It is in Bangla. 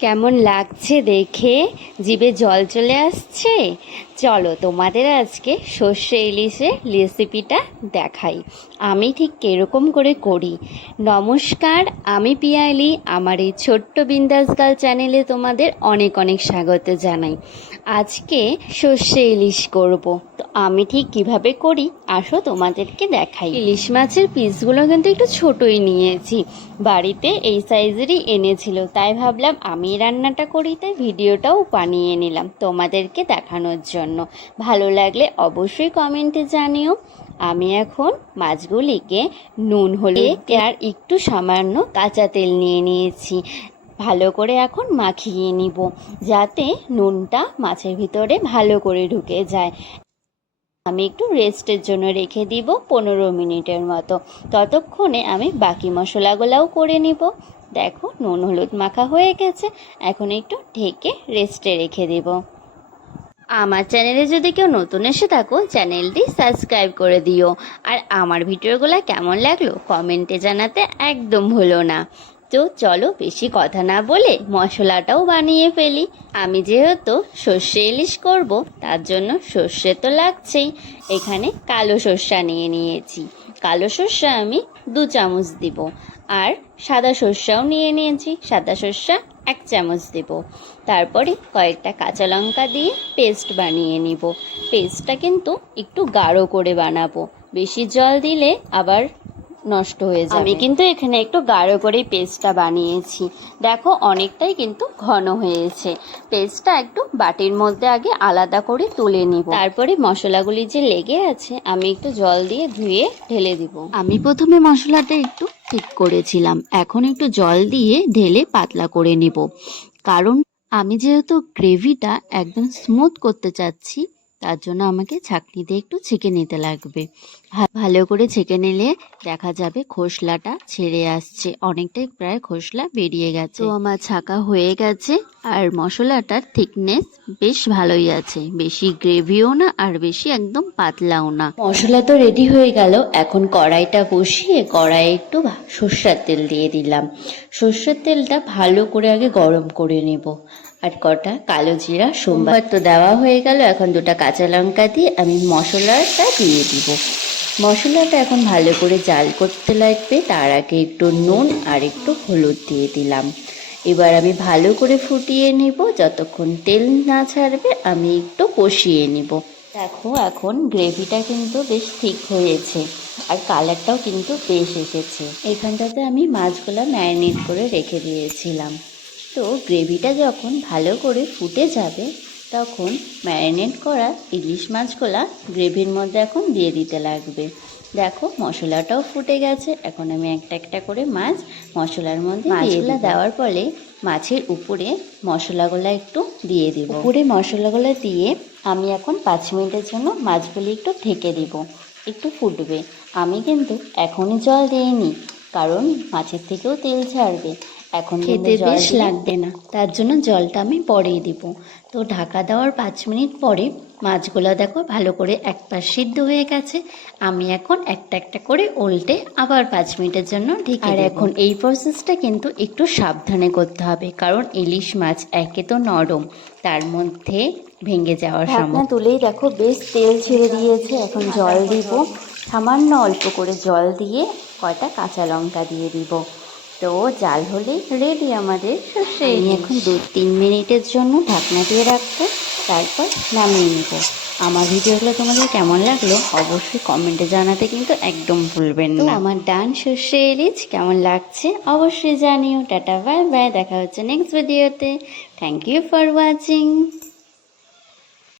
কেমন লাগছে দেখে, জিভে জল চলে আসছে। চলো তোমাদের আজকে সর্ষে ইলিশের রেসিপিটা দেখাই, আমি ঠিক কীরকম করে করি। নমস্কার, আমি পিয়ালি। আমার এই ছোট্ট বিন্দাস গার্ল চ্যানেলে তোমাদের অনেক অনেক স্বাগত জানাই। আজকে সর্ষে ইলিশ করব, তো আমি ঠিক কিভাবে করি আসো তোমাদেরকে দেখাই। ইলিশ মাছের পিসগুলো কিন্তু একটু ছোটই নিয়েছি, বাড়িতে এই সাইজেরই এনেছিল, তাই ভাবলাম আমি রান্নাটা করি, তাই ভিডিওটাও বানিয়ে নিলাম তোমাদেরকে দেখানোর জন্য। ভালো লাগলে অবশ্যই কমেন্টে জানিও। আমি এখন মাছগুলিকে নুন হলুদ আর একটু সামান্য কাঁচা তেল নিয়ে নিয়েছি। ভালো করে এখন মাখিয়ে নিব, যাতে নুনটা মাছের ভিতরে ভালো করে ঢুকে যায়। আমি একটু রেস্টের জন্য রেখে দিব 15 মিনিটের মতো। ততক্ষণে আমি বাকি মশলাগুলোও করে নিব। দেখো নুন হলুদ মাখা হয়ে গেছে, এখন একটু ঢেকে রেস্টে রেখে দিব। আমার চ্যানেলে যদি কেউ নতুন এসে থাকো, চ্যানেলটি সাবস্ক্রাইব করে দিও। আর আমার ভিডিওগুলো কেমন লাগলো কমেন্টে জানাতে একদম ভুলো না। তো চলো বেশি কথা না বলে মশলাটাও বানিয়ে ফেলি। আমি যেহেতু সর্ষে ইলিশ করব, তার জন্য সর্ষে তো লাগছেই। এখানে কালো সর্ষা নিয়ে নিয়েছি, কালো সর্ষা আমি 2 চামচ দিব। আর সাদা সর্ষাও নিয়ে নিয়েছি, সাদা সর্ষা 1 চামচ দেব। তারপরে কয়েকটা কাঁচা লঙ্কা দিয়ে পেস্ট বানিয়ে নিব। পেস্টটা কিন্তু একটু গাঢ় করে বানাবো, বেশি জল দিলে আবার নষ্ট হয়ে যাবে। আমি কিন্তু এখানে একটু গাঢ় করে পেস্টটা বানিয়েছি। দেখো অনেকটাই কিন্তু ঘন হয়েছে। পেস্টটা একটু বাটির মধ্যে আগে আলাদা করে তুলে নিব। তারপরে মশলাগুলি যে লেগে আছে আমি একটু জল দিয়ে ধুয়ে ঢেলে দিব। আমি প্রথমে মশলাটা একটু ঠিক করেছিলাম, এখন একটু জল দিয়ে ঢেলে পাতলা করে নিব। কারণ আমি যেহেতু গ্রেভিটা একদম স্মুথ করতে চাচ্ছি, তার জন্য আমাকে ছাঁকনি দিয়ে একটু ছেঁকে নিতে লাগবে। ভালো করে ছেঁকে নিলে দেখা যাবে খোসলাটা ছেড়ে আসছে, অনেকটাই প্রায় খোসলা বেরিয়ে গেছে। তো আমার ছাঁকা হয়ে গেছে, আর মশলাটার থিকনেস বেশ ভালোই আছে, বেশি গ্রেভিও না আর বেশি একদম পাতলাও না। মশলা তো রেডি হয়ে গেল, এখন কড়াইটা বসিয়ে কড়াইয়ে একটু সর্ষের তেল দিয়ে দিলাম। সর্ষের তেলটা ভালো করে আগে গরম করে নেব। আর কটা কালো জিরা সোমবার তো দেওয়া হয়ে গেল, এখন 2টা কাঁচা লঙ্কা দিয়ে আমি মশলাটা দিয়ে দিব। মশলাটা এখন ভালো করে জাল করতে লাগবে, তার আগে একটু নুন আর একটু হলুদ দিয়ে দিলাম। এবার আমি ভালো করে ফুটিয়ে নিব, যতক্ষণ তেল না ছাড়বে আমি একটু কষিয়ে নিব। দেখো এখন গ্রেভিটা কিন্তু বেশ ঠিক হয়েছে, আর কালারটাও কিন্তু বেশ এসেছে। এখানটাতে আমি মাছগুলো ম্যারিনেট করে রেখে দিয়েছিলাম। তো গ্রেভিটা যখন ভালো করে ফুটে যাবে, তখন ম্যারিনেট করা ইলিশ মাছগুলা গ্রেভির মধ্যে এখন দিয়ে দিতে লাগবে। দেখো মশলাটাও ফুটে গেছে, এখন আমি একটা একটা করে মাছ মশলার মধ্যে মাছগুলো দেওয়ার পরে মাছের উপরে মশলাগুলো একটু দিয়ে দিব। উপরে মশলাগুলো দিয়ে আমি এখন 5 মিনিটের জন্য মাছগুলি একটু ঢেকে দিব, একটু ফুটবে। আমি কিন্তু এখনই জল দিইনি, কারণ মাছের থেকেও তেল ছাড়বে, এখন খেতে বেশ লাগবে না, তার জন্য জলটা আমি পরেই দিব। তো ঢাকা দেওয়ার 5 মিনিট পরে মাছগুলো দেখো ভালো করে এক পাশ সিদ্ধ হয়ে গেছে। আমি এখন একটা একটা করে উল্টে আবার 5 মিনিটের জন্য ঢেকে দেব। আর এখন এই প্রসেসটা কিন্তু একটু সাবধানে করতে হবে, কারণ ইলিশ মাছ একে তো নরম, তার মধ্যে ভেঙে যাওয়ার সম্ভাবনা। তুলেই দেখো বেশ তেল ছেড়ে দিয়েছে, এখন জল দিব। সামান্য অল্প করে জল দিয়ে কয়টা কাঁচা লঙ্কা দিয়ে দিব। তো জাল হলেই রেডি আমাদের সর্ষে ইলিশ। এখন 2-3 মিনিটের জন্য ঢাকনা দিয়ে রাখবো, তারপর নামিয়ে নেব। আমার ভিডিওগুলো তোমাদের কেমন লাগলো অবশ্যই কমেন্টে জানাতে কিন্তু একদম ভুলবেন না। আমার ডান সর্ষে ইলিশ কেমন লাগছে অবশ্যই জানিও। টাটা বাই বাই, দেখা হচ্ছে নেক্সট ভিডিওতে। Thank you for watching.